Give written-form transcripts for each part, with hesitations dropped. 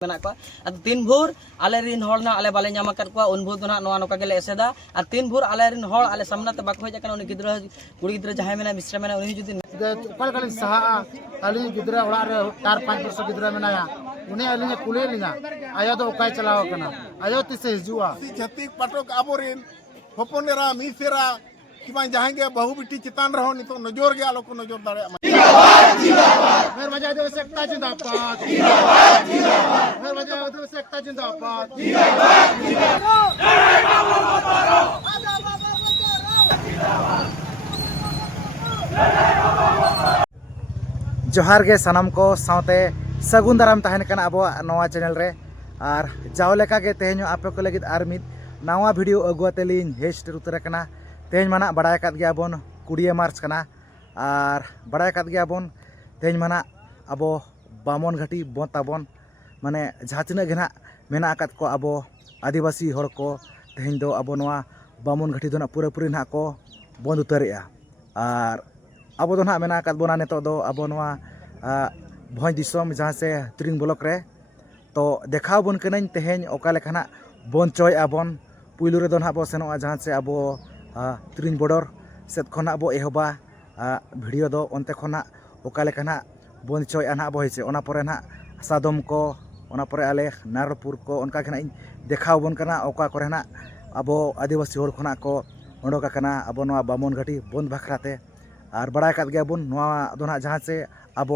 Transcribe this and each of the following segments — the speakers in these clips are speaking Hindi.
तीन भोर आले रिन होड़ ना आले बाले ᱧᱟᱢ ᱟᱠᱟᱫ ᱠᱚᱣᱟ उन भोर ना नोवा नोका गेले एसेदा और तीन भोर आले रिन होड़ आले सामना ते बाको हेज उन गिद्रा कुड़ी गिद्रा जहाय मेना मिश्रा मेना उनी जुदी कल कल सहा अली गिद्रा ओड़ा रे 4-5 गिद्रा मेनाया उनी अली कुले लिना आयो तो ओकाय चलाव कना आयो तिसे हिजुआ छत्तीक पाटक आबोरिन होपनेरा मिसेरा कि जहां के बहु बिटी चितान रहो नि तो नजर के आलो को नजर दाड़े जिंदाबाद जिंदाबाद मेर वजह दे सकता जिंदाबाद जिंदाबाद जिंदाबाद मेर वजह दे सकता जिंदाबाद जिंदाबाद जिंदाबाद जय बाबा बतारो आजा बाबा बतारो जिंदाबाद जय बाबा बतारो जोहार के सनम को सावते सगुन दाराम तहन कना अब नवा चैनल रे और जाव लेका के तेहन आपे को लगित आर मिद नवा वीडियो अगुआतेलिन हेस्ट उतर कना तेज माना बड़ा गया बन 20 मार्च कना और बड़ा गया बन तेज माना अब बामन घाटी बंताबन माने जहाँ तीना गे ना मेना को अब आदिवासी हड़ को तेहन दो अब नवा बामन घाटी दो ना पूरा पूरी ना को बंद उतरेगा और अब दो ना मेना बना नितो दो अब नवा भोज दिसम जहाँ से त्रिंग ब्लॉक रे तो देखा बन कनाइन तेहन ओका लेखा बंद चोया बन पुइलू रे दो ना बो सेनोआ जहाँ से अब त्रिंग बॉर्डर सेद खना बो एहबा वीडियो दो ओनते खना ओका लेखा बंद चोया ना बो हेसे ओना परे ना सादम को ओना परे आले नारपुर को उनका के ना देखा बन कना ओका करे ना अब आदिवासी हड़ खना को ओडोका कना अब नवा बामन घाटी बंद बाखराते और बड़ा गया बन नवा दो ना जहाँ से अब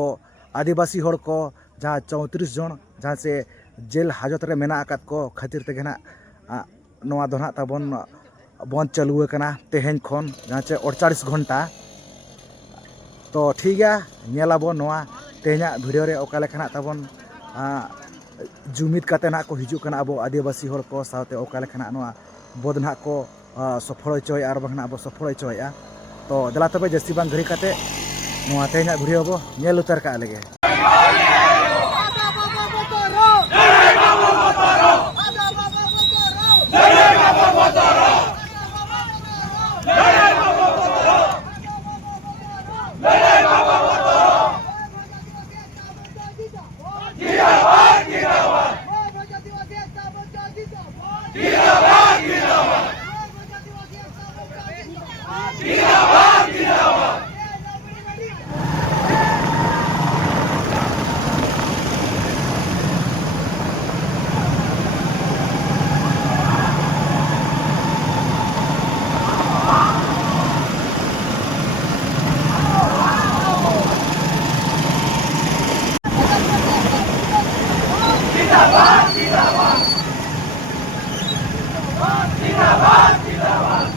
आदिवासी हड़ को जहाँ 34 जन जहाँ से जेल हाजत रे मेना को खातिर तेगे ना नवा दो ना तबन बंद चालू करना तेहन खन जहाँ से 48 घंटा तो ठीक है नेलाबो नवा तेहना वीडियो रे ओका लेखा तबन जुमिद काते ना को हिजू कना अब आदिवासी हड़ को साथे ओका लेखा नवा बद ना को सफल चोय और बांग अब सफल चोया तो दला तबे जस्ती बांग घड़ी काते नवा तेहना वीडियो बो नेल उतर का लेगे जिंदाबाद जिंदाबाद जिंदाबाद जिंदाबाद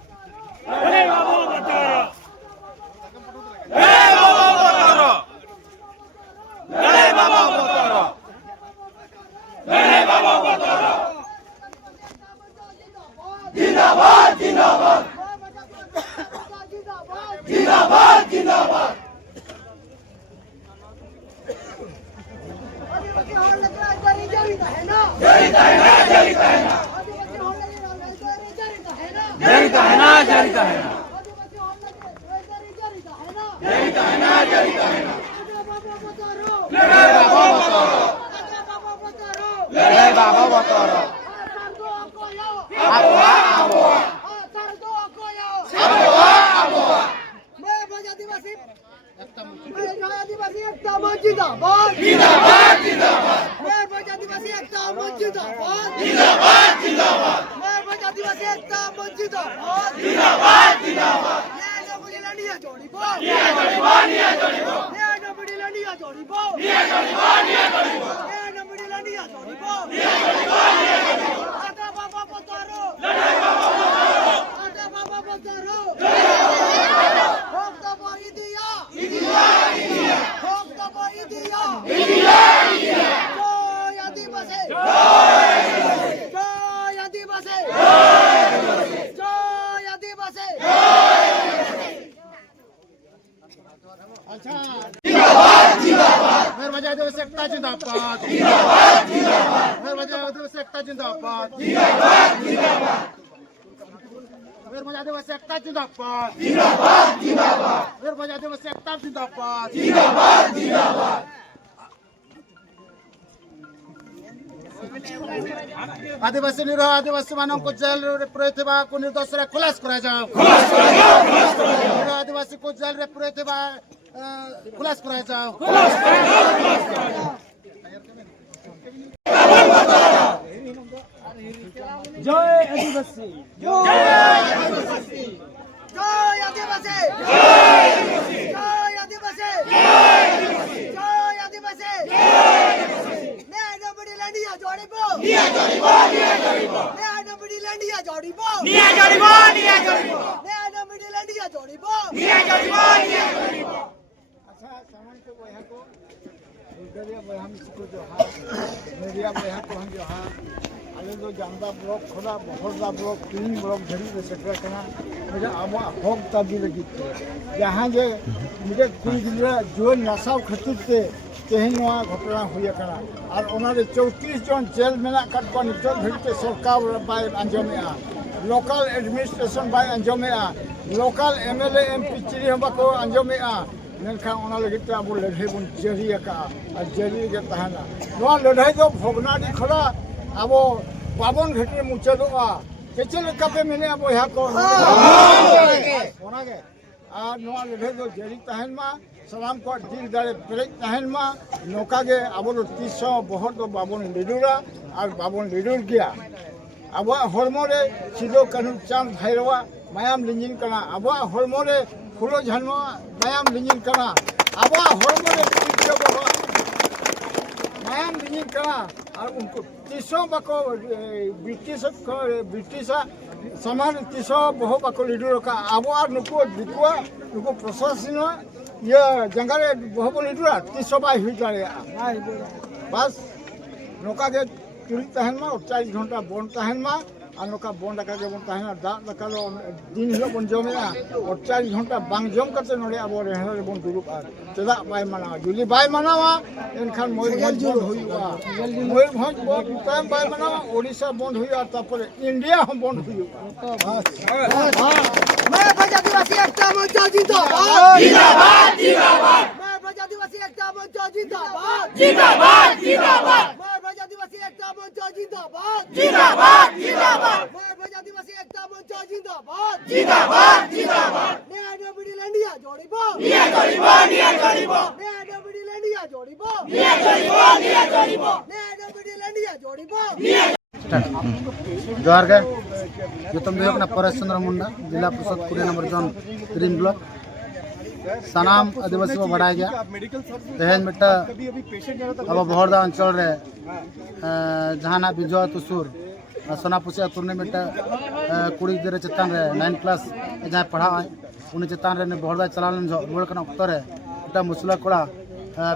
बाबा बतारो जिंदाबाद जिंदाबाद जिंदाबाद आदिवासी एकता जिंदाबाद जिंदाबाद जिंदाबाद आदिवासी एकता जिंदाबाद जिंदाबाद जिंदाबाद निया जोड़ीबो निया जोड़ीबो निया जोड़ीबो निया नबड़ीला निया जोड़ीबो निया जोड़ीबो निया जोड़ीबो निया नबड़ीला निया जोड़ीबो निया जोड़ीबो निया जोड़ीबो आदा बाबा बतारो लड़ाई बाबा बतारो आदा बाबा बतारो होक दबा इदिया इदिया इदिया होक दबा इदिया इदिया इदिया जय आदिवासी जय आदिवासी जय आदिवासी जय मजा आदिवासी एकता जिंदाबाद जिंदाबाद जिंदाबाद मजा आदिवासी एकता जिंदाबाद जिंदाबाद जिंदाबाद मजा आदिवासी एकता जिंदाबाद जिंदाबाद जिंदाबाद मजा आदिवासी एकता जिंदाबाद जिंदाबाद जिंदाबाद आदिवासी निरोह आदिवासी मानव को जेल रे पुरेथिबा को निर्दोष रे खुलास करा जाओ निरोह आदिवासी को जेल रे पुरेथिबा खुलास करा जाओ जय आदिवासी जय आदिवासी जय आदिवासी जय आदिवासी जय आदिवासी ने नबड़ी लंडिया जोड़ीबो निया जोड़ीबो ने नबड़ी लंडिया जोड़ीबो निया जोड़ीबो ने नबड़ी लंडिया जोड़ीबो निया जोड़ीबो अच्छा सामान को बया को उधरिया बया हम इसको जो हां मेरिया बया को हम जो हां आले जो जामदा ब्लॉक खोला बहरदा ब्लॉक 3 ब्लॉक धरी रे सेक्टर कना मुझे आबा हक ताबी लगी जहां जे मुझे कुल गिरा जो नसाव खतिर ते तेहन नवा घटना हुई कना और ओनारे 34 जन जेल मेना कट को नितल भिड़ते सरकार बाय अंजमेआ लोकल एडमिनिस्ट्रेशन बाय अंजमेआ लोकल एमएलए एमपी चिरी हमको अंजमेआ मेनखा ओना लगिते अब लड़ाई बन जरी का और जरी के तहना नवा लड़ाई दो भोगनाडी खड़ा अब बाबन घाटी मुचादोआ चेचल कापे मेने अब यहा को ओनागे और नवा लड़ाई दो जरी तहनमा सलाम को दिल दारे पेरेज तहनमा नोकागे अब 300 बहुत दो बाबन लिडुरा और बाबन लिडुर गया अब हरमोरे सिदो कानून चांद भैरवा मायाम लिंजिन कना अब हरमोरे फुलो झलमा मायाम लिंजिन कना अब हरमोरे टिटियो बाबा मायाम लिंजिन कना और उनको 300 बको ब्रिटिश समान 300 बहु बको लिडुर का अब नुको दिकुआ नुको प्रशासन ये जंगल बहु लिडुरा 300 बाय हुई जारे बस नोका के तुरी तहनमा 40 घंटा बन तहनमा और नोका बन रखा के बन तहना दा रखा दिन हिलो बन जमेआ 40 घंटा बांग जम करते नोडे अब रेहरे बन दुरुप आ चदा बाय मना जुली बाय मनावा एनखान मयूरभंज बंद हुईवा मयूरभंज बंद टाइम बाय मनावा ओडिशा बंद हुईवा तापर इंडिया हम बंद हुईवा बस मैं आदिवासी एकता मंच जिंदाबाद जिंदाबाद जिंदाबाद मैं आदिवासी एकता मंच जिंदाबाद जिंदाबाद जिंदाबाद मैं आदिवासी एकता मंच जिंदाबाद जिंदाबाद जिंदाबाद मैं आदिवासी एकता मंच जिंदाबाद जिंदाबाद जिंदाबाद ने नबड़ी लंडिया जोड़ीबो निया जोड़ीबो ने नबड़ी लंडिया जोड़ीबो निया जोड़ीबो ने नबड़ी लंडिया जोड़ीबो जोहार के जोतम दे अपना परेश चंद्र मुंडा जिला परिषद 20 नंबर जोन 3 ब्लॉक सानाम आदिवासी को बढ़ाया गया तेहन मिट्टा अब बहरदा अंचल रे जहाना बिजय तुसुर सोनापुसी अतुर ने मिट्टा कुड़ी गिरे चेतान रे 9 क्लास जहां पढ़ा उन चेतान रे बहरदा चलालन जो रुल कना उक्तर रे उटा मुसला कोड़ा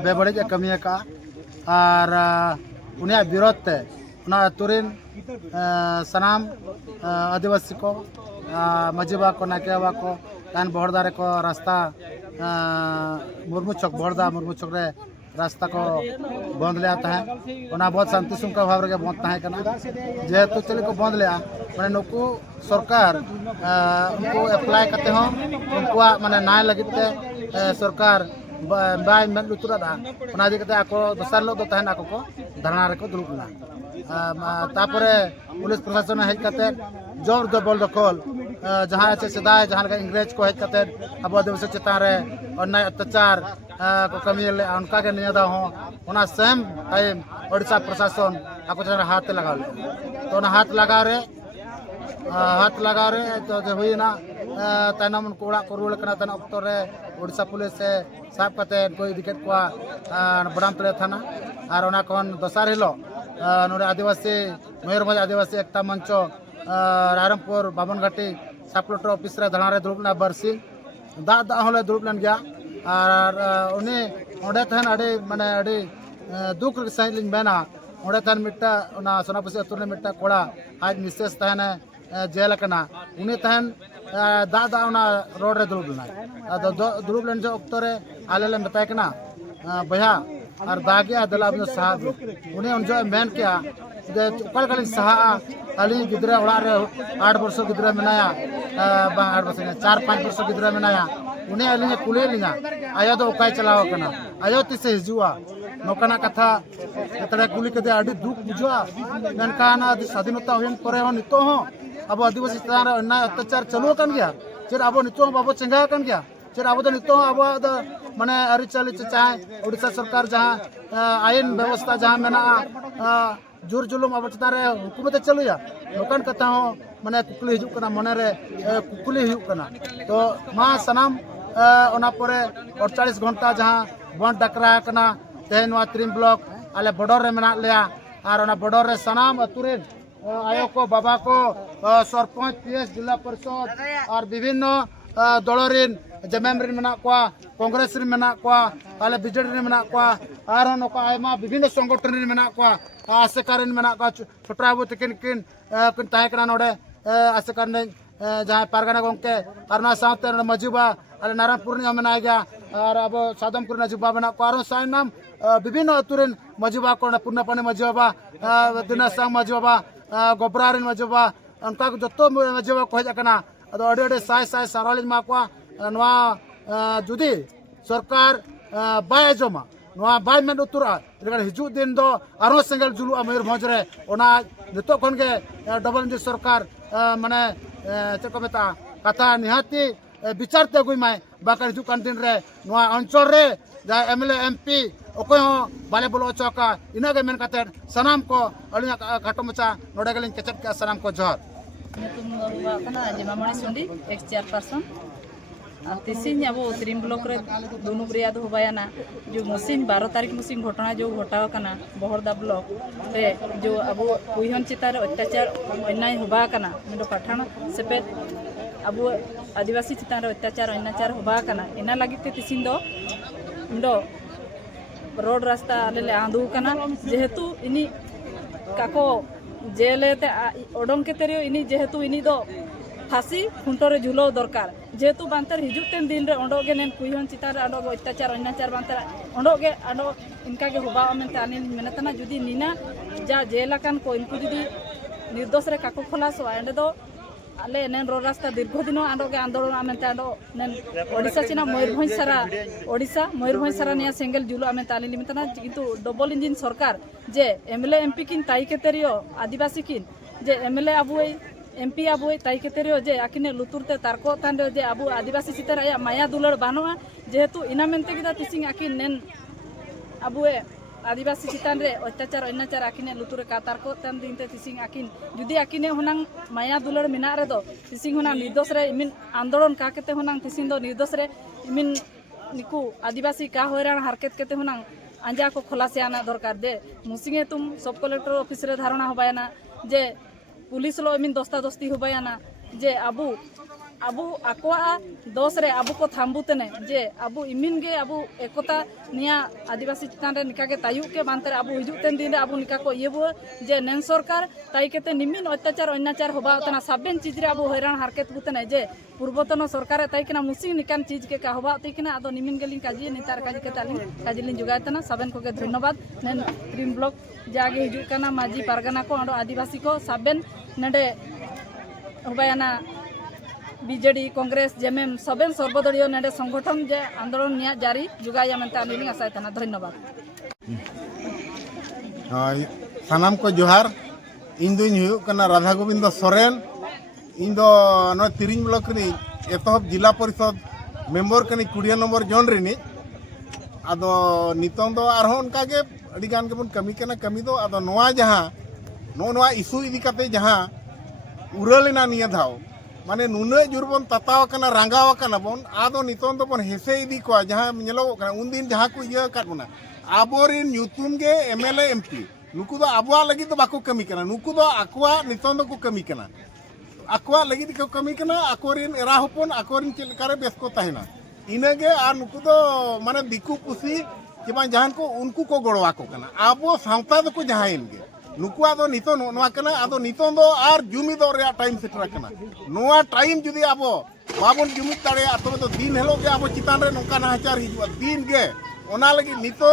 बेबड़ी के कमिया का और उनिया विरोध ते उना तुरिन सनाम आदिवासी को मजीबा को नाकेवा को तान बहरदारे को रास्ता मुर्मू चौक बहरदा मुर्मू चौक रे रास्ता को बंद ले आता है उना बहुत शांति सुंका भाव रे बंद ताहे कना जेहेतु चले को बंद ले माने नुकु सरकार उनको अप्लाई करते हो उनको माने नाय लगिते सरकार बाय मेन लुतुरा दा उना दी कते आको दोसर लोग तो तहन आको को धरना रे को दुलुकला तापरे पुलिस प्रशासन हेज करते जोर जबल दखल जहाँ से सदाय जहाँ का इंग्रेज को हेज करते अब आदिवासी चेतान रे अन्याय अत्याचार को कमी ले उनका के नियदा हो उना सेम टाइम ओडिशा प्रशासन आपको जरा हाथ लगा ले तो ना हाथ लगा रे तो जो हुई ना तनम कोड़ा को रुल कना तन अक्तर रे ओडिशा पुलिस से साफ करते कोई दिक्कत को बड़ाम तले थाना और उना कोन दोसार हिलो नोरे आदिवासी मयूरभंज आदिवासी एकता मंच रायरमपुर बाबन घाटी सापलोटर ऑफिस रे धना रे दुरुबना बरसी दा दा होले दुरुबलन गया और उनी ओंडे तहन अड़ी माने अड़ी दुख सही लिंग बेना ओंडे तहन मिट्टा ओना सोनापुसी अतुर ने मिट्टा कोड़ा आज मिसेस तहन जेल कना उनी तहन दा दा ओना रोड रे दुरुबलना दुरुबलन जो अक्तरे आले ले बताय कना भैया और दागे दला अब साहा उन्हें उन जो मेन किया कल कल सहा अली गिद्रा उड़ा रे 8 वर्ष गिद्रा मेनाया 8 वर्ष 4-5 वर्ष गिद्रा मेनाया उन्हें अली कुले लिंगा आयो तो उकाय चलाव कना आयो तिसे हिजुआ नोकना कथा तड़े कुली कदे आडी दुख बुझुआ मेनकाना स्वाधीनता हुन परे हो नितो हो अब आदिवासी चेतान अन्याय अत्याचार चलो कन गया चेर अब नितो बाबो चेंगा कन गया चेर अब नितो अब माने अरिचाली चाहे उड़ीसा सरकार जहां आईन व्यवस्था जहां मेना जोर जुलुम अब चेतान हुकूमत चलुया नोकन कथा हो माने कुकली हिजुक कना मने रे कुकली हिजुक कना तो मा सनाम ओना परे 48 घंटा जहां बंद डकरा कना तेहन वा 3 ब्लॉक आले बॉर्डर रे मेना लिया और ओना बॉर्डर रे सनाम अतुरे आयो को बाबा को सरपंच पीएस जिला परिषद और विभिन्न दलरिन जेएमएम रिन मेना कोआ कांग्रेस रिन मेना कोआ आले बीजेडी रिन मेना कोआ और नोका आयमा विभिन्न संगठन रिन मेना कोआ आसेका रिन मेना कोआ छोटराबू तकिन किन किन ताहे कना नोडे आसेका ने जहां पारगाना गंके और ना साउते मजुबा आले नारायणपुर नि मेना गया और अब सादमपुर ना जुबा मेना कोआ साइन नाम विभिन्न अतुरेन मजुबा को पुन्ना पानी मजुबा दिना सांग मजुबा गोबरारिन मजुबा उनका जो मजुबा को हजना अदो अडे साय साय सारालिन मा को नवा जुदी सरकार बाय जमा नवा बाय मेन उतुरा इरगन हिजु दिन दो आरो सेंगल जुलु मयूरभंज रे ओना नितो खन के डबल इंजन सरकार माने चको मेता कथा निहाती विचार ते गुई माय बाकर हिजु कान दिन रे नवा अंचल रे जा एमएलए एमपी ओको हो बाले बोलो चौका इनागे मेन काते सनाम को अलिया घाटो मचा नोडे गलिन केचप के सनाम को जोहर तुम कना जमामणि सुंडी एक्स चेयरपर्सन तीसिन अब 3 ब्लॉक रे दोनों ब्रिया दो होबायाना जो मशीन 12 तारीख मशीन घटना जो घटाव कना बहरदा ब्लॉक रे जो अब कुहन चितार अत्याचार अन्याय होबा कना मिडो पठान सेपे अब आदिवासी चितार अत्याचार अन्याचार होबा कना इना लागिते तीसिन दो मिडो रोड रास्ता आले आंदू कना जेहेतु इनी काको जेलेते ओडों के तेरियो इनी जेहेतु इनी दो फांसी खुंटोरे झुलो दरकार जेहेतु बांतर हिजुतेन दिन रे ओंडोगे नेन कुयहन चितार आडो अत्याचार अन्याचार बांतर ओंडोगे आडो इनका के होबा मेनते आनी मेनतना जुदी नीना जा जेलाकान को इनको जुदी निर्दोष रे काको खलासो एंडे दो आले नेन रो रास्ता दीर्घ दिन आडोगे आंदोलन आमेते आडो नेन ओडिसा चिना मयूरभंज मयूरभंज सारा निया सेंगल जुलो आमेते आनी मेनतना किंतु डबल इंजिन सरकार जे एमएलए एमपी किन ताई के तेरियो आदिवासी किन जे एमएलए अबुई एमपी अबुई ताई के तेरियो जे आकिने लुतुरते तारको तान जे अबु आदिवासी चितर आया माया दुलड़ बानोआ जेहेतु इना मेनते गिदा तिसिंग आकिन नेन अबुए आदिवासी चितान रे अत्याचार अन्याचार आकिने लुतुरे का तारको तान दिनते तिसिंग आकिन जुदी आकिने होनांग माया दुलड़ मिना रे दो तिसिंग होना निर्दोष रे इमिन आंदोलन का केते होनांग तिसिंग दो निर्दोष रे इमिन निकु आदिवासी का होरान हरकत केते होनांग अंजा को खलासे आना दरकार दे मुसिंगे तुम सब कलेक्टर ऑफिस रे धारणा होबायना जे पुलिस लो इमिन दोस्ता दोस्ती होबायना जे अबु आकोआ दोस रे अबु को थाम्बुतने जे अबु इमिन गे अबु एकता निया आदिवासी चितान रे निका के तायु के बांतर अबु हिजुतेन दिन रे अबु निका को येबु जे नेन सरकार ताई केते निमिन अत्याचार अन्याचार होबा तना साबेन चीज रे अबु हैरान हरकत बुतने जे पूर्वतन सरकार ताई केना मुसिंग निकान चीज के का होबा तैकना आदो निमिन गेलिन काजी नेतार काजी के तालिन काजिलिन जुगायतना साबेन को के धन्यवाद नेन क्रीम ब्लॉक जागे हिजु कना माजी पारगाना को अंडो आदिवासी को साबेन नडे होबायाना बीजेडी कांग्रेस जेएमएम सबेन सर्वदलीय नेडे संगठन जे आंदोलन निया जारी जुगाया मेनते आलिलिंग आसायतना धन्यवाद सानाम को जोहार इन दुइन हुयु कना राधा गोविंद सोरेन इन दो न 3 ब्लॉक री एतहब जिला परिषद मेंबर कनी 20 नंबर जोन रिनी आदो नितों दो आरहो उनका के अडी गान के बन कमी कना कमी दो आदो नोआ जहां नोआ इशू इदी कते जहां उरलेना निया धाव माने नुने जुरबन तताव कना रंगाव कना बोन आदो नितों दो बन हेसे इदी को जहां नेलो कना उन दिन जहां को इया काटना आबोरिन न्यूतुम गे एमएलए एमपी नुकु दो आबवा लगी तो बाको कमी कना नुकु दो आकुआ नितों दो को कमी कना आकुआ लगी को कमी कना आकोरिन एरा होपन आकोरिन चेलकारे बेस को ताहिना इनेगे आर नुकु दो माने दिकु पुसी जेमा जहान को उनको को गड़वा को कना आबो सावता दो को जहाइन गे नुकुआ दो नितो नोआ कना आदो नितो दो आर जुमी दो रे टाइम सेटर कना नोआ टाइम जुदी आबो बाबन जुमी तारे तो दिन हेलो के आबो चितान रे नोका नाचार हिजुआ दिन गे ओना लगी नितो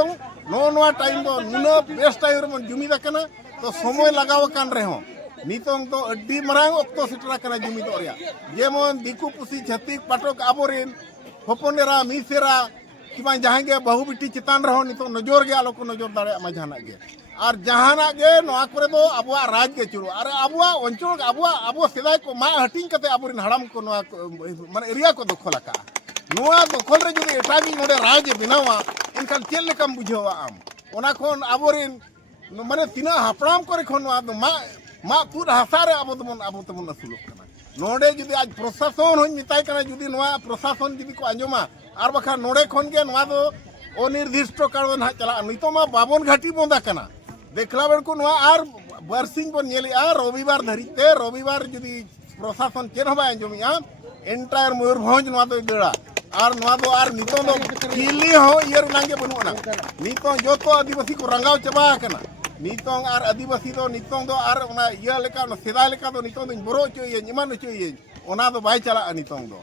ᱱᱚᱣᱟ ᱴᱟᱭᱤᱢ ᱫᱚ ᱱᱩᱱᱟᱹᱜ ᱵᱮᱥ ᱴᱟᱭᱤᱢ ᱨᱮᱵᱚᱱ ᱡᱩᱢᱤᱫ ᱟᱠᱟᱱᱟ ᱛᱚ ᱥᱚᱢᱚᱭ ᱞᱟᱜᱟᱣ ᱟᱠᱟᱱ ᱨᱮᱦᱚᱸ ᱱᱤᱛᱚᱝ ᱫᱚ ᱟᱹᱰᱤ ᱢᱟᱨᱟᱝ ᱚᱠᱛᱚ ᱥᱮᱴᱮᱨ ᱟᱠᱟᱱᱟ ᱡᱩᱢᱤᱫᱚᱜ ᱨᱮᱭᱟᱜ ᱡᱮᱢᱚᱱ ᱫᱤᱠᱩ ᱯᱩᱥᱤ ᱪᱷᱟᱹᱛᱤᱠ ᱯᱟᱴᱚᱠ ᱟᱵᱚᱨᱮᱱ ᱦᱚᱯᱚᱱ ᱮᱨᱟ ᱢᱤᱥᱮᱨᱟ কিংবা ᱡᱟᱦᱟᱸᱭ ᱜᱮ ᱵᱟᱹᱦᱩ ᱵᱤᱴᱤ ᱪᱮᱛᱟᱱ ᱨᱮᱦᱚᱸ ᱱᱤᱛᱚᱜ ᱱᱚᱡᱚᱨ ᱜᱮ ᱟᱞᱚ ᱠᱚ ᱱᱚᱡᱚᱨ ᱫᱟᱲᱮᱭᱟᱜ ᱢᱟ ᱡᱟᱦᱟᱱᱟᱜ ᱜᱮ ᱟᱨ ᱡᱟᱦᱟᱱᱟᱜ ᱜᱮ ᱱᱚᱣᱟ ᱠᱚᱨᱮ ᱫᱚ ᱟᱵᱚᱣᱟᱜ ᱨᱟᱡᱽ ᱜᱮ ᱪᱩᱨᱩᱜᱼᱟ ᱟᱨ ᱟᱵᱚᱣᱟᱜ ᱚᱧᱪᱚᱞ ᱟᱵᱚ ᱥᱮᱫᱟᱭ ᱠᱚ ᱢᱟᱜ ᱦᱟᱹᱴᱤᱧ ᱠᱟᱛᱮ ᱟᱵᱚᱨᱮᱱ ᱦᱟᱲᱟᱢ ᱠᱚ ᱱᱚᱣᱟ ᱢᱟᱱᱮ ᱮᱨᱤᱭᱟ ᱠᱚ ᱫᱚᱠᱷᱚᱞ ᱟᱠᱟᱜᱼᱟ ᱱᱚᱣᱟ ᱫᱚᱠᱷᱚᱞ ᱨᱮ ᱡᱩᱫᱤ ᱮᱴᱟᱜᱤᱡ ᱱᱚᱰᱮ ᱨᱟᱡᱽ ᱮ ᱵᱮᱱᱟᱣᱟ ᱮᱱᱠᱷᱟन ᱪᱮᱫ ᱞᱮᱠᱟᱢ ᱵᱩᱡᱷᱟᱹᱣᱟ ᱟᱢ ᱚᱱᱟ ᱠᱷᱚᱱ ᱟᱵᱚᱨᱮᱱ ᱢᱟᱱᱮ ᱛᱤᱱᱟᱹᱜ ᱦᱟᱯᱲᱟᱢ ᱠᱚᱨᱮ ᱠᱷᱚᱱ ᱱᱚᱣᱟ ᱫᱚ ᱢᱟᱜ ᱛᱩᱫ ᱦᱟᱥᱟ ᱨᱮ ᱟᱵᱚ ᱛᱮᱵᱚᱱ ᱟᱹᱥᱩᱞᱚᱜ ᱠᱟᱱᱟ ᱱᱚᱰᱮ ᱡᱩᱫᱤ ᱟᱡ ᱯᱨᱚᱥᱟᱥᱚᱱ ᱦᱚᱸᱧ ᱢᱮᱛᱟᱭ ᱠᱟᱱᱟ ᱡᱩᱫᱤ ᱱᱚᱣᱟ ᱯᱨᱚᱥᱟᱥᱚᱱ ᱡᱩᱫि ᱠᱚ ᱟᱸᱡᱚᱢᱟ ᱟᱨ ᱵᱟᱠᱷᱟᱱ ᱱᱚᱰᱮ ᱠᱷᱚᱱ ᱜᱮ ᱱᱚᱣᱟ ᱫᱚ অনির্দিষ্ট কারণ হাত চালা নিতম বাবন ঘাটি বন্ধ কানা দেখলা বেড়কু নোয়া আর বারসিং বন নেলিয়া রবিবার ধরিতে রবিবার যদি প্রশাসন চেন হবা আঞ্জমিয়া এন্টায়ার ময়ূরভঞ্জ নোয়া তো দেড়া আর নোয়া তো আর নিতম কিলি হো ইয়ার নাঙ্গে বনুনা নিতম যত আদিবাসী কো রাঙ্গাও চাবা কানা নিতম আর আদিবাসী তো নিতম তো আর ওনা ইয়া লেকা সেদা লেকা তো নিতম বড় চইয়ে ইমান চইয়ে ওনা তো বাই চালা নিতম তো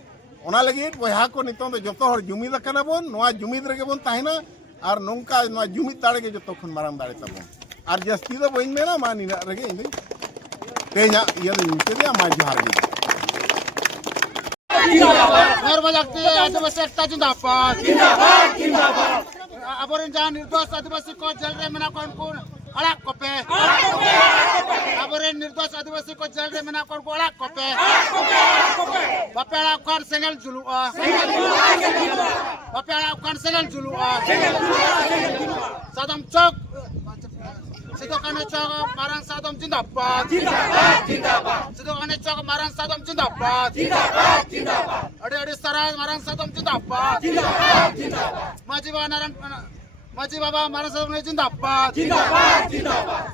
ওনা লাগি বয়হা কো নিতম তো যত হর জুমিদ কানা বন নোয়া জুমিদ রেগে বন তাহিনা আর নৌকা নোয়া জুমিদ দাড়ে গে যতক্ষণ মারাম দাড়ে তাবন আর জাস্তি তো বইন মেনা মা নিনা রেগে ইনি তেনা ইয়া দিন মিতেদিয়া মা জোহার গে घर बजाते आदिवासी एकता जिंदाबाद जिंदाबाद जिंदाबाद अबोरिन जहां निर्दोष आदिवासी को जेल रे मेना को उनको अड़क कोपे अबोरिन निर्दोष आदिवासी को जेल रे मेना को उनको अड़क कोपे बापेड़ा खान सेंगल जुलुआ बापेड़ा खान सेंगल जुलुआ सादम चौक सिद्धो काने चौक मारन सादम जिंदाबाद जिंदाबाद जिंदाबाद सिद्धो काने चौक मारन सादम जिंदाबाद जिंदाबाद जिंदाबाद अड़े अड़े सरा मारन सादम जिंदाबाद जिंदाबाद जिंदाबाद माजी बाबा मारन सादम ने जिंदाबाद जिंदाबाद जिंदाबाद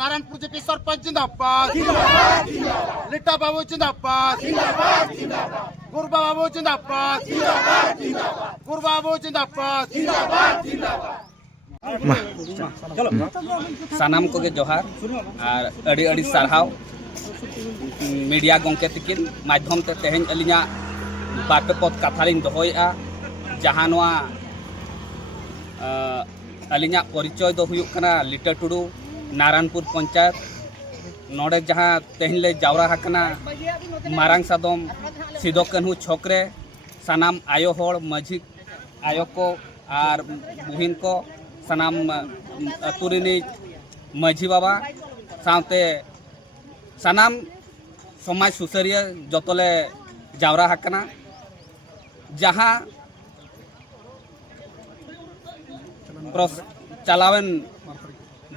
नारायणपुर जी सरपंच जिंदाबाद जिंदाबाद जिंदाबाद लिट्टा बाबू जिंदाबाद जिंदाबाद जिंदाबाद गुरबा बाबू जिंदाबाद जिंदाबाद जिंदाबाद गुरबा बाबू जिंदाबाद जिंदाबाद जिंदाबाद सानाम को गे जोहार और अड़ी अड़ी सारहाव मीडिया गंके तकिन माध्यम ते तेहें अलिया बारपे पद कथा लिंग दोहोयआ जहां नोआ अलिया परिचय दो हुयुक कना लिटा टुडू नारायणपुर पंचायत नोडे जहां तेहें ले जावरा हकना मारांग सादम सिदो कान्हू छकरे सानाम आयो होड़ माझी आयो को और बुहिन को सानाम अतुरिनी माझी बाबा सावते सानाम समाज सुसरिया जतले जावरा हकना जहां चलावेन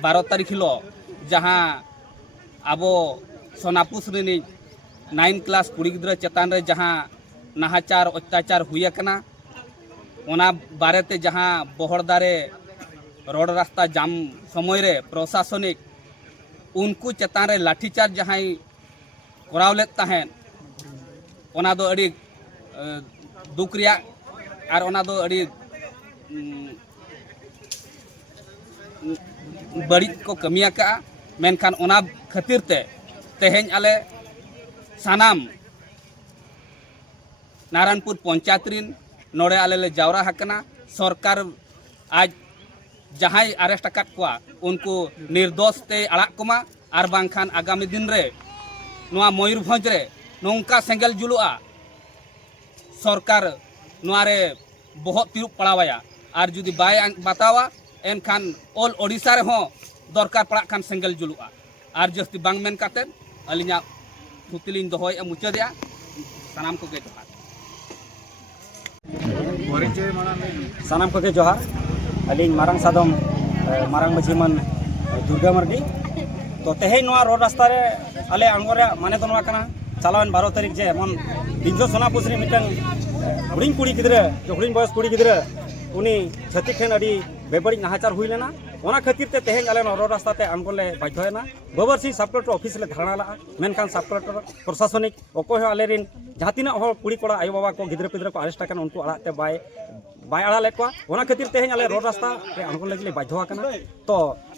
12 तारीख हिलो जहां आबो सोनापुर रिनी 9 क्लास कुड़ी गिद्रा चेतान रे जहां नाहाचार अत्याचार हुई कना ओना बारेते जहां बहर दारे रोड रास्ता जाम समय रे प्रशासनिक उनको चेतान रे लाठीचार्ज जहां कराव लेत ताहेन ओना दो अड़ी दुख रिया और ओना दो अड़ी बड़ी को कमिया का मेनखान ओना खातिर ते तेहें आले सानाम नारायणपुर पंचायत रिन नोड़े आले ले जावरा हकना सरकार आज जहां अरेस्ट अकात कोआ उनको निर्दोष ते अड़ाक कोमा और बांखान आगामी दिन रे नोआ मयूरभंज रे नौका सेंगल जुलुआ सरकार नोआ रे बहुत तिरुप पड़ावाया और जुदी बाय बतावा एनखान ऑल ओडिशा रे हों दरकार पड़ा खान सेंगल जुलुआ और जस्ती बांग मेन काते अलिया थुतलिन दोहोय मुचादिया सानाम को गे जोहार सानाम को गे जोहार अलिन मारंग सादम मारंग मझीमन दुर्गा मर्गी तो तेहें नोआ रोड रास्ता रे आले आंगोरे माने तो नोआ कना चलावन 12 तारीख जे मन बिंजो सोनापुसरी मिटन हुडिंग कुड़ी गिद्रे जो हुडिंग बयस कुड़ी गिद्रे उनी छती ठेन अड़ी बेबड़ी नाहाचार हुई लेना ओना खातिर ते तेहें आले रोड रास्ता ते आंगोले बाध्यना बबरसी सब कलेक्टर ऑफिस ले धारणा ला मेनखान सब कलेक्टर प्रशासनिक ओको आले रिन जहां तिना हो कुड़ी कोड़ा आयो बाबा को गिद्रे पिद्रे को अरेस्ट करना उनको अड़ाते बाय अड़ा लेको ओना खातिर तेहें आले रोड रास्ता रे आंगोले ले बाध्य करना तो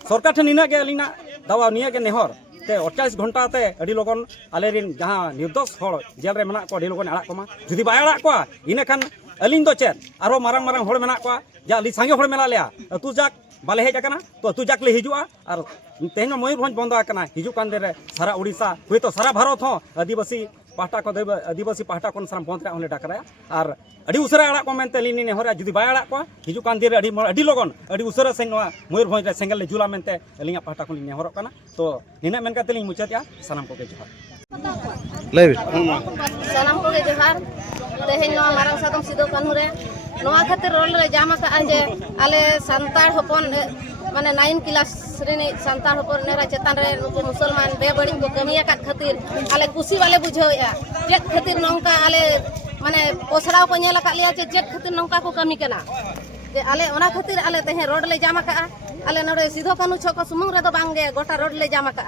सरकार ठेन निना के अलिना दावा निया के नेहर ते 48 घंटा ते अड़ी लोगन आले रिन जहां निर्दोष होड़ जेल रे मेना को अड़ी लोगन अड़ा कोमा जुदी बाय अड़ा को इने खान अलिन दो चेन आरो मारंग मारंग होड़ मेना को जा अली सांगे होड़ मेना लिया अतु जाक बाले हेज आकना तो अतु जाक ले हिजुआ और तेहन मयूरभंज बंद आकना हिजु कान दे रे सारा उड़ीसा हुई तो सारा भारत हो आदिवासी पाहटा को आदिवासी पाहटा को सारा बंद रे डाकरा और अड़ी उसरा अड़ा को मेनते लिनी नेहरा जुदी बाय अड़ा को हिजु कान दे रे अड़ी लगन अड़ी उसरा से नवा मयूरभंज रे सेंगल ले जुला मेनते अलिंगा पाहटा को नेहर कना तो निना मेन काते लिंग मुचातिया सानाम को के जोहार ले सानाम को के जोहार तेहेन नवा मारंग सादम सिदो कानू रे नवा खातिर रोल रे जामा का जे आले संताड़ होपन माने 9 क्लास रे संताड़ होपन नेरा चेतन रे नुकु मुसलमान बेबड़ी को कमिया का खातिर आले कुसी वाले बुझोया चेत खातिर नंका आले माने पोसराव को नेला का लिया चेत खातिर नंका को कमी केना जे आले ओना खातिर आले तेहे रोड ले जामा का आले नडे सिधो कानू छको सुमुंग रे दो बांगे गोटा रोड ले जामा का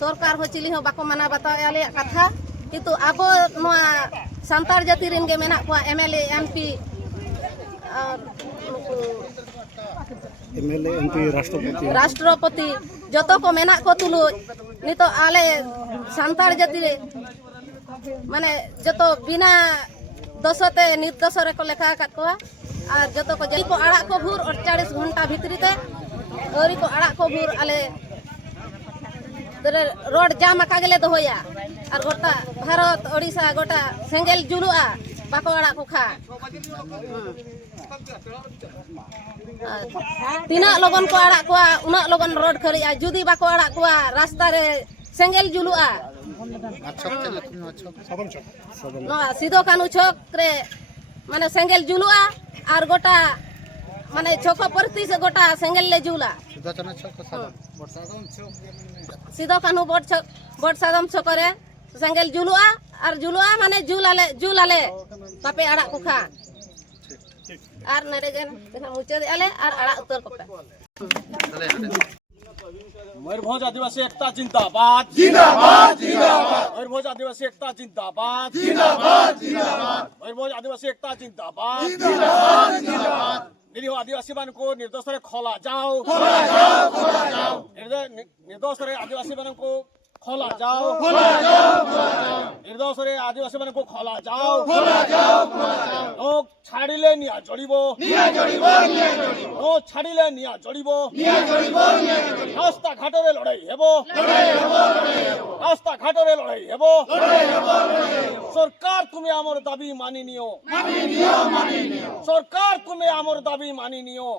सरकार हो चिली हो बाको माना बताओ आले कथा किंतु अब नोआ संताड़ जाति रेन गे मेना को एमएलए एमपी राष्ट्रपति जो को मेना को तुलु नितो आले संताड़ जाति रे माने जो बिना दसते निर्दोष रे को लेखा काट को और जो को जेल को आड़ा को भूर 48 घंटा भीतरी ते औरी को आड़ा को भूर आले रोड जाम का गेले दोया और गोटा भारत ओडिशा गोटा सेंगेल जुलुआ बाको आड़ा को खा तीना लगन को आड़ा को उना लगन रोड खरिया जुदी बाको आड़ा को रास्ता रे सेंगेल जुलुआ नो सिधो कानू छक रे माने सेंगेल जुलुआ और गोटा माने छको परती से गोटा सेंगेल ले जुला सिधो कानू बोट सादम छकरे सेंगेल जुलुआ और जुलुआ माने जुलाले बापे आड़ा को खा और नरे गन मुचे आले और आड़ा उतर कोपे मयूरभंज आदिवासी एकता जिंदाबाद जिंदाबाद जिंदाबाद मयूरभंज आदिवासी एकता जिंदाबाद जिंदाबाद जिंदाबाद मयूरभंज आदिवासी एकता जिंदाबाद जिंदाबाद जिंदाबाद निरीह आदिवासी मान को निर्दोष रे खोला जाओ निर्दोष रे आदिवासी मान को खोला जाओ निर्दोष रे आदिवासी मान को खोला जाओ लोग छाड़िले निया जड़िबो नो छाड़िले निया जड़िबो रास्ता घाट रे लड़ाई हेबो रास्ता घाट रे लड़ाई हेबो सरकार तुम्हें आमर दाबी मानि नियो सरकार तुम्हें आमर दाबी मानि नियो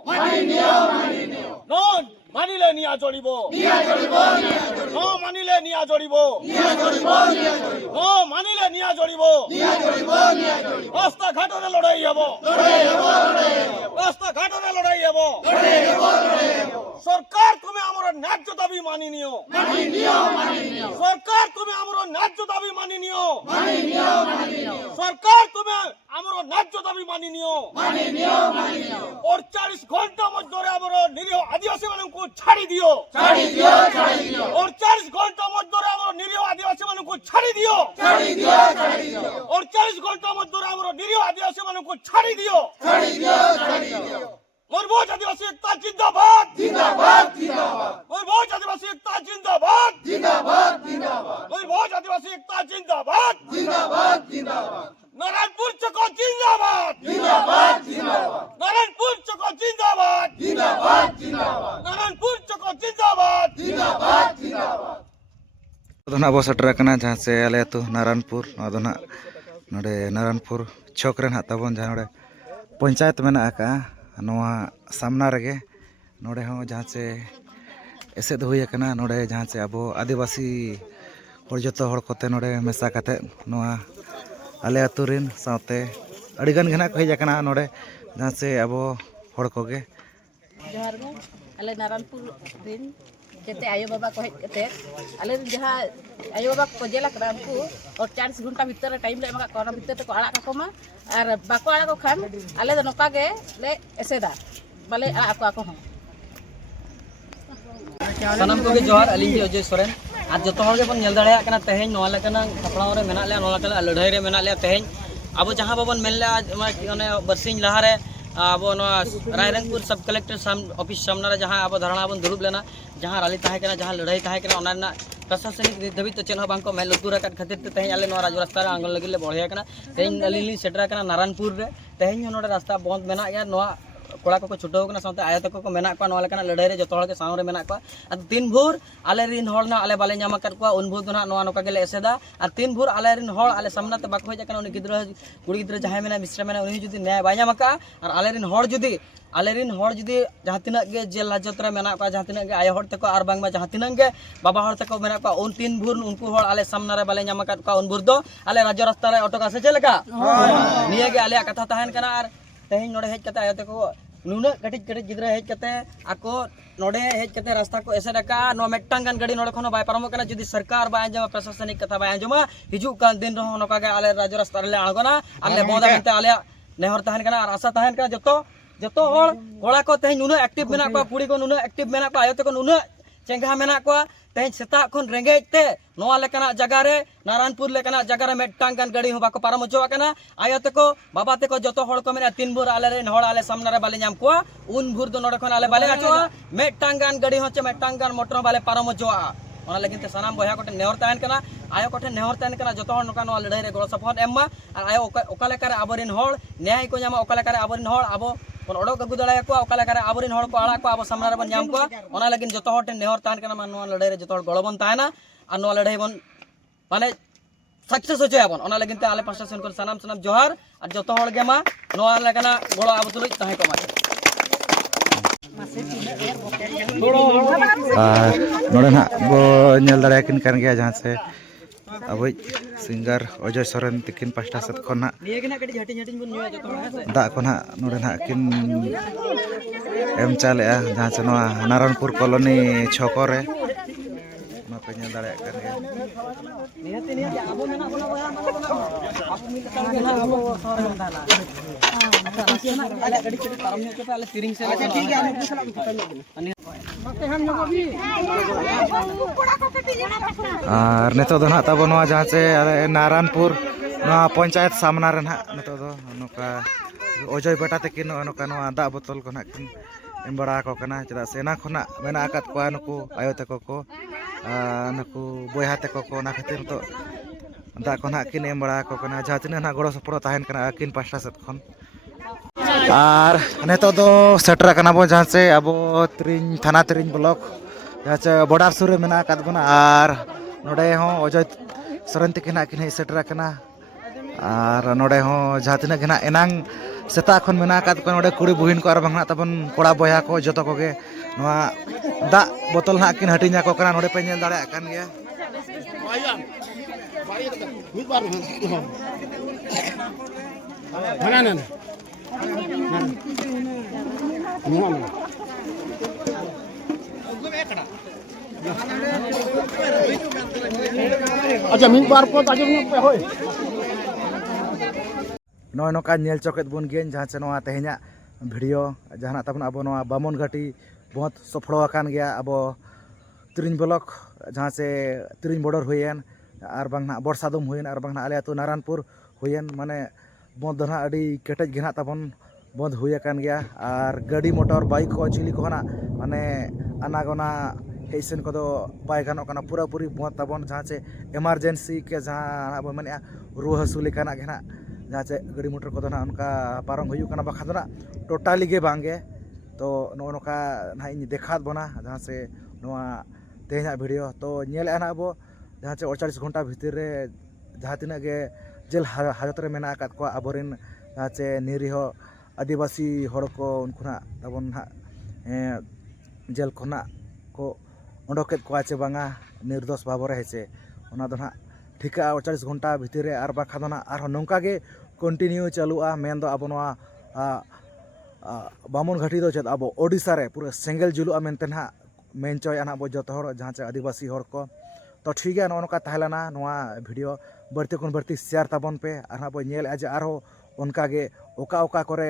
नो मानिले निया जड़िबो नो मानिले निया जड़िबो नो मानिले निया जड़िबो रास्ता घाट रे लड़ाई हेबो रास्ता घाट रे लड़ाई हेबो सरकार तुम्हें आमर न्याय्य दाबी मानि नियो सरकार तुम्हें आमर न्याय्य दाबी मानि नियो सरकार तुम्हें आमर न्याय्य दाबी मानि नियो 48 घंटा मध्य आमर निरीह आदिवासी मान को छाड़ी दियो 48 घंटा मध्य आमर निरीह आदिवासी मान को छाड़ी दियो 48 घंटा मध्य आमर निरीह आदिवासी मान को छाड़ी दियो मयूरभंज आदिवासी एकता जिंदाबाद जिंदाबाद जिंदाबाद मयूरभंज आदिवासी एकता जिंदाबाद जिंदाबाद जिंदाबाद मयूरभंज आदिवासी एकता जिंदाबाद जिंदाबाद जिंदाबाद नारायणपुर चको जिंदाबाद जिंदाबाद जिंदाबाद नारायणपुर चको जिंदाबाद जिंदाबाद जिंदाबाद नारायणपुर चको जिंदाबाद जिंदाबाद जिंदाबाद दोना बो सटर कना जहां से आले तो नारायणपुर दोना नडे नारायणपुर चौक रे ना तबन जहां नडे पंचायत मेना का नोआ सामना रगे नोडे हो जहां से एसे दो हुई कना नोडे जहां से अब आदिवासी हर जतो हर कोते नोडे मेसा काते नोआ आले अतुरिन साथे अड़ीगन घना को हेज कना नोडे जहां से अब हर कोगे जोहार में आले नारायणपुर दिन जेते आयो बाबा को हेज कते आले जहां आयो बाबा को जेला करामकु और 40 घंटा भीतर टाइम ले एमा कोना भीतर ते को आड़ा का कोमा और बाको आड़ा को खान आले द नोका गे ले एसेदा बाले आड़ा को हो सानाम को जोहार अलिंग अजय सोरेन आज जतो हर बन नेल दाड़े कना तेहेन नोआ लेकना कपड़ा रे मेना ले नोला कला लड़ाई रे मेना ले तेहेन अब जहां बाबन मेन ले आज माने बरसिंग लहा रे अब रायरंगपुर सब कलेक्टर ऑफिस सामना रे जहां अब धरना बन दुरुब लेना जहां रैली ताहे कना जहां लड़ाई ताहे कना ओना ना प्रशासनिक धबी तो चेन बांको मेल लुतुरा का खातिर ते तेहेन आले नोआ राज रास्ता रे आंगन लगी ले बढ़िया कना तेहेन अलिली सेटरा कना नारायणपुर रे तेहेन नोडे रास्ता बंद मेना या नोआ कोड़ा को छुटाव कना साथे आयो तको को मेना को नोआ लेकना लड़ाई रे जतो हल के साव रे मेना को आ तीन भोर आले रिन होल ना आले बाले ᱧᱟᱢ ᱟᱠᱟᱫ ᱠᱚᱣᱟ उन भोर दो ना नोआ नोका गेले एसेदा आ तीन भोर आले रिन होल आले सामना ते बाको हेज कना उनी गिद्रा कुड़ी गिद्रा जहाय मेना मिश्रा मेना उनी जुदी न्याय बाय ᱧᱟᱢ ᱟᱠᱟ और आले रिन होल जुदी जहाँ तीना गे जेल हाजत रे मेना को जहाँ तीना गे आयो हर तको और बांग जहाँ तीना गे बाबा हर तको मेना को उन तीन भोर उनको हर आले सामना रे बाले ᱧᱟᱢ ᱟᱠᱟᱫ ᱠᱚᱣᱟ उन भोर दो आले राज्य रास्ता रे ऑटो का से चलेगा निया गे आले कथा तहन कना और तेहिन नोडे हेज कते आयो तको नुना कटिज कटिज गिद्रा हेज कते आको नोडे हेज कते रास्ता को एसेडका नो मेटटांग गान गाड़ी नोडे खनो बाय पारमो कना जुदी सरकार बाय अंजमा प्रशासनिक कथा बाय अंजमा हिजु कान दिन रहो नोका गे आले राज्य रास्ता रे आगोना आले बोदा मिते आले नेहर तहन कना और आशा तहन कना जतो हर कोड़ा को तेहिन नुना एक्टिव मेना को कुड़ी को नुना एक्टिव मेना को आयो तको नुना चेंगा मेना को तेहिन सेता खन रेंगेज ते नोआ लेकना जगह रे नारायणपुर लेकना जगह रे मेटटांग गान गाड़ी हो बाको पारम जो कना आयो तको बाबा तको जतो हर को मेना तीन भोर आले रे हर आले सामना रे बाले ᱧᱟᱢ कोआ उन भोर दो नोडे खन आले बाले आचो मेटटांग गान गाड़ी होचे मेटटांग गान मोटर बाले पारम जो ओना लगिन ते सनाम बया कोटे नेहर ताहन कना आयो कोटे नेहर ताहन कना जतो हर नोका नोआ लड़ाई रे गड़ो सपोर्ट एम्मा और आयो ओका लेकारे आबरिन हर न्याय को ᱧᱟᱢᱟ ओका लेकारे आबरिन हर आबो कोन ओडक अगु दड़ाया को ओका लेकारे आबरिन हर को आड़ा को आबो सामना रे बन ᱧᱟᱢ को ओना लगिन जतो हर नेहर ताहन कना मान नोआ लड़ाई रे जतो हर गड़ो बन ताहना और नोआ लड़ाई बन माने सक्सेस हो जाय बन ओना लगिन ते आले प्रशासन को सनाम जोहार और जतो हर गे मा नोआ लेकना गड़ो आबो तुलुज ताहे को मा नोडे ना बो नेल दाड़ाकिन कान गया जहाँ से अब सिंगर अजय सोरेन तकिन पास्टा सत खना दा को ना नोडे ना किन एम चाले जहाँ से नोआ नारायणपुर कॉलोनी छको रे मा पे नेल दाड़ा कान गया और नेतो दो ना तब नोआ जहाँ से नारायणपुर नोआ पंचायत सामना रे ना नेतो दो नोका अजय बेटा तकिन नोका नोआ दा बोतल को ना किन एम बड़ा को कना चदा से ना खना मेना आकात को नुकु आयो तको को नुकु बोया तको को ना खातिर तो दा को ना किन एम बड़ा को कना जहाँ तिना ना गड़ो सपरो ताहन कना किन पास्टा सत खन और नेतो दो सेटर कना बो जहाँ से अब त्रिन थाना त्रिन ब्लॉक जहाँ से बॉर्डर सुर मेना आकात बना और नोडे हो अजय सोरेन तकिन किन सेटर कना और नोडे हो जहाँ तिना गिना एनांग सेता खन मेना आकात को नोडे कुड़ी बुहिन को और बांगना तबन कोड़ा बोया को जतो को गे नोआ दा बोतल ना किन हटिना को कना नोडे पे नेल दाड़ा कान गया अच्छा मिन बार को ताजम पे होय नोय नोका नेल चौकेत बन गेन जहाँ से नोआ तेहना वीडियो जहाँ तब अब नोआ बामन घाटी बहुत सफल अकान गया अब त्रिन ब्लॉक जहाँ से त्रिन बॉर्डर हुएन और बांगना बरसादम हुएन और बांगना आले आतु नारायणपुर हुएन माने बंद ना अड़ी केटेज गे ना तबन बंद हुए अकान गया और गाड़ी मोटर बाइक को चिली को ना माने अनागोना हेसन को दो बाय गानो कना पूरा पूरी बंद तबन जहाँ से इमरजेंसी के जहाँ अब माने रुआ हसू लेकाना गे ना जहाँ से गाड़ी मोटर को ना उनका पारम हुई कना बखा दो ना टोटाली गे बांगे तो नो नोका ना इन देखात बना जहाँ से नोआ तेहना वीडियो तो नेल आना अब जहाँ से 48 घंटा भीतर रे जहाँ तिना गे जेल हाजत रे मेना आकात को आबोरिन जहाँ से निरीह आदिवासी हड़ को उनको ना तबन ना जेल खना को उडोकेत को चे बांगा निर्दोष भाव रे हेचे ओना दो ना ठिका 48 घंटा भीतर रे आर बाखा दो ना आर नौका गे कंटिन्यू चालुआ मेन दो अब नोआ बामन घाटी दो चेद अब ओडिशा रे पूरा सेंगल जुलुआ मेनते ना मेन चॉय ना अब जतो हड़ जहाँ से आदिवासी हड़ को तो ठीक है नौका तहलाना नोआ वीडियो बढ़ते को बढ़ती शेयर ताबन पे और अब नेल आज आरो उनका गे ओका ओका करे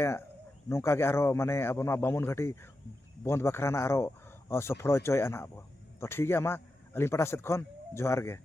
नौका गे आरो माने अब नोआ बामन घाटी बंद बखराना आरो सफल चॉय ना अब तो ठीक है मा अली पटा सेत खन जोहार गे।